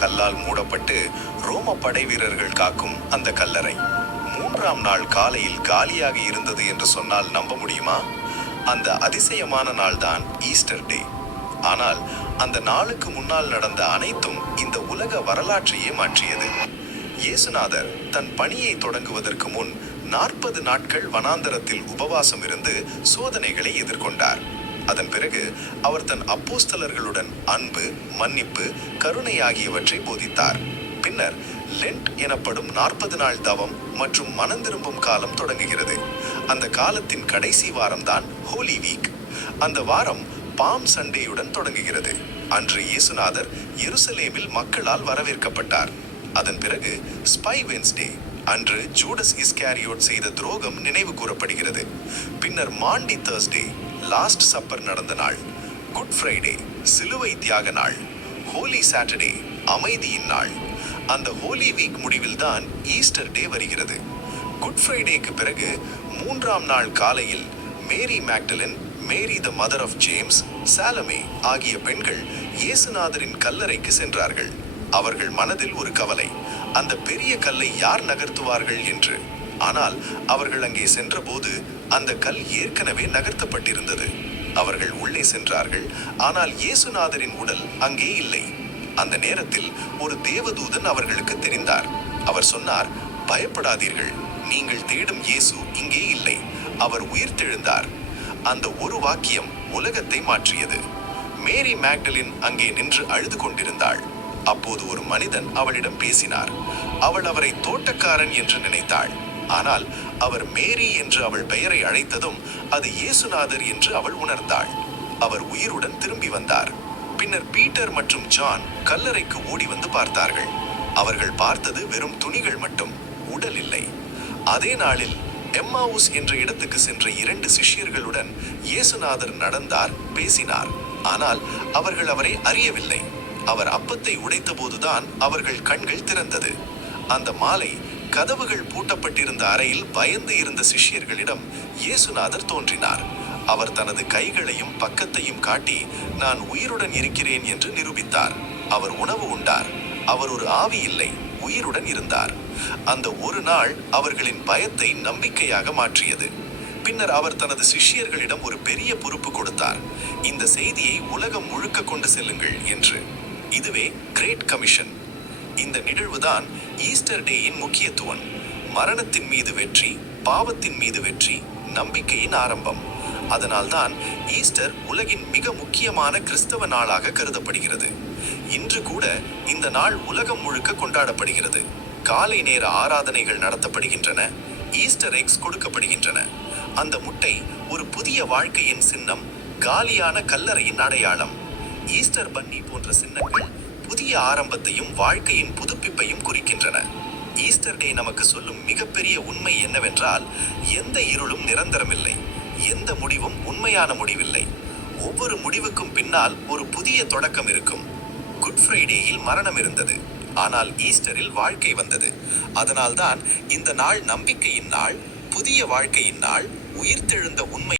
கல்லால் மூடப்பட்டு ரோம படை வீரர்கள் காக்கும் அந்த கல்லறை 3ஆம் நாள் காலையில் காலியாக இருந்தது என்று சொன்னால் நம்ப முடியுமா? அந்த அதிசயமான நாள் தான் ஈஸ்டர் டே. ஆனால் அந்த நாளுக்கு முன்னால் நடந்த அனைத்தும் இந்த உலக வரலாற்றையே மாற்றியது. இயேசுநாதர் தன் பணியை தொடங்குவதற்கு முன் 40 நாட்கள் வனாந்தரத்தில் உபவாசம் இருந்து சோதனைகளை எதிர்கொண்டார். அதன் பிறகு அவர் தன் அப்போஸ்தலர்களுடன் அன்பு, மன்னிப்பு, கருணை ஆகியவற்றை போதித்தார். பின்னர் லென்ட் எனப்படும் 40 நாள் தவம் மற்றும் மனந்திரும்பும் காலம் தொடங்குகிறது. அந்த காலத்தின் கடைசி வாரம்தான் ஹோலி வீக். அந்த வாரம் பாம் சண்டேயுடன் தொடங்குகிறது. அன்று இயேசுநாதர் எருசலேமில் மக்களால் வரவேற்கப்பட்டார். அதன் பிறகு ஸ்பை வென்ஸ்டே, அன்று ஜூடஸ் இஸ்காரியோட் செய்த துரோகம் நினைவு கூறப்படுகிறது. பின்னர் மாண்டி தர்ஸ்டே, லாஸ்ட் சப்பர் நடந்த நாள். குட் ஃப்ரைடே, சிலுவை தியாக நாள். ஹோலி சாட்டர்டே, அமைதியின் நாள். அந்த ஹோலி வீக் முடிவில் தான் ஈஸ்டர் டே வருகிறது. குட் ஃப்ரைடேக்கு பிறகு 3ஆம் நாள் காலையில் Mary Magdalene, Mary the mother of James, Salome ஆகிய பெண்கள் இயேசுநாதரின் கல்லறைக்கு சென்றார்கள். அவர்கள் மனதில் ஒரு கவலை, அந்த பெரிய கல்லை யார் நகர்த்துவார்கள் என்று. ஆனால் அவர்கள் அங்கே சென்றபோது அந்த கல் ஏற்கனவே நகர்த்தப்பட்டிருந்தது. அவர்கள் உள்ளே சென்றார்கள். ஆனால் இயேசுநாதரின் உடல் அங்கே இல்லை. அந்த நேரத்தில் ஒரு தேவதூதன் அவர்களுக்கு தெரிந்தார். அவர் சொன்னார், பயப்படாதீர்கள், நீங்கள் தேடும் இயேசு இங்கே இல்லை, அவர் உயிர்த்தெழுந்தார். அந்த ஒரு வாக்கியம் உலகத்தை மாற்றியது. மேரி மேக்டலின் அங்கே நின்று அழுது கொண்டிருந்தாள். அப்போது ஒரு மனிதன் அவளிடம் பேசினார். அவள் அவரை தோட்டக்காரன் என்று நினைத்தாள். ஆனால் அவர் மேரி என்று அவள் பெயரை அழைத்ததும் அது இயேசுநாதர் என்று அவள் உணர்ந்தாள். அவர் உயிருடன் திரும்பி வந்தார். பின்னர் பீட்டர் மற்றும் ஜான் கல்லறைக்கு ஓடி வந்து பார்த்தார்கள். அவர்கள் பார்த்தது வெறும் துணிகள் மட்டும், உடல் இல்லை. அதே நாளில் எம்மாவுஸ் என்ற இடத்துக்கு சென்ற 2 சிஷ்யர்களுடன் இயேசுநாதர் நடந்தார், பேசினார். ஆனால் அவர்கள் அவரை அறியவில்லை. அவர் அப்பத்தை உடைத்த போதுதான் அவர்கள் கண்கள் திறந்தது. அந்த மாலை கதவுகள் பூட்டப்பட்டிருந்த அறையில் பயந்து இருந்த சிஷ்யர்களிடம் இயேசுநாதர் தோன்றினார். அவர் தனது கைகளையும் பக்கத்தையும் காட்டி, நான் உயிருடன் இருக்கிறேன் என்று நிரூபித்தார். அவர் உணவு உண்டார். அவர் ஒரு ஆவி இல்லை, உயிருடன் இருந்தார். அந்த ஒரு நாள் அவர்களின் பயத்தை நம்பிக்கையாக மாற்றியது. பின்னர் அவர் தனது சிஷ்யர்களிடம் ஒரு பெரிய பொறுப்பு கொடுத்தார். இந்த செய்தியை உலகம் முழுக்க கொண்டு செல்லுங்கள் என்று. இதுவே கிரேட் கமிஷன். இந்த நிகழ்வுதான் ஈஸ்டர் டேயின் முக்கியத்துவம். மரணத்தின் மீது வெற்றி, பாவத்தின் மீது வெற்றி, நம்பிக்கையின் ஆரம்பம். அதனால்தான் ஈஸ்டர் உலகின் மிக முக்கியமான கிறிஸ்தவ நாளாக கருதப்படுகிறது. இன்று கூட இந்த நாள் உலகம் முழுக்க கொண்டாடப்படுகிறது. காலை நேர ஆராதனைகள் நடத்தப்படுகின்றன. ஈஸ்டர் எக்ஸ் கொடுக்கப்படுகின்றன. அந்த முட்டை ஒரு புதிய வாழ்க்கையின் சின்னம், காலியான கல்லறையின் அடையாளம். ஈஸ்டர் பன்னி போன்ற சின்னங்கள் புதிய ஆரம்பத்தையும் வாழ்க்கையின் புதுப்பிப்பையும் குறிக்கின்றன. ஈஸ்டர் டே நமக்கு சொல்லும் மிகப்பெரிய உண்மை என்னவென்றால், எந்த இருளும் நிரந்தரமில்லை, எந்த முடிவும் உண்மையான முடிவில்லை. ஒவ்வொரு முடிவுக்கும் பின்னால் ஒரு புதிய தொடக்கம் இருக்கும். குட் ஃப்ரைடேயில் மரணம் இருந்தது, ஆனால் ஈஸ்டரில் வாழ்க்கை வந்தது. அதனால்தான் இந்த நாள் நம்பிக்கையின் நாள், புதிய வாழ்க்கையின் நாள், உயிர்த்தெழுந்த உண்மை